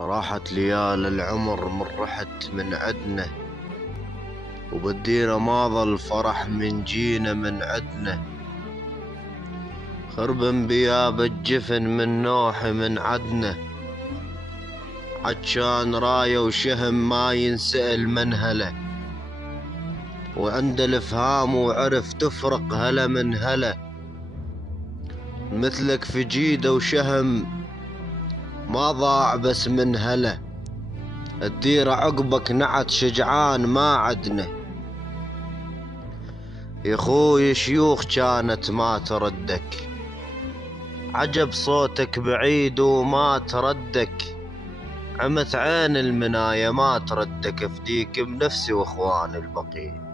راحت ليال العمر من رحت من عدنا، وبدينا ما ظل فرح من جينا من عدنا. خرب بياب الجفن من نوح من عدنا، عطشان راية وشهم ما ينسأل من هلا، وعند الافهام وعرف تفرق هلا من هلا. مثلك في جيده وشهم ما ضاع بس من هلا، الديرة عقبك نعت شجعان ما عدنا. يا خوي شيوخ كانت ما تردك، عجب صوتك بعيد وما تردك. عمت عين المناية ما تردك، افديك بنفسي واخواني البقية.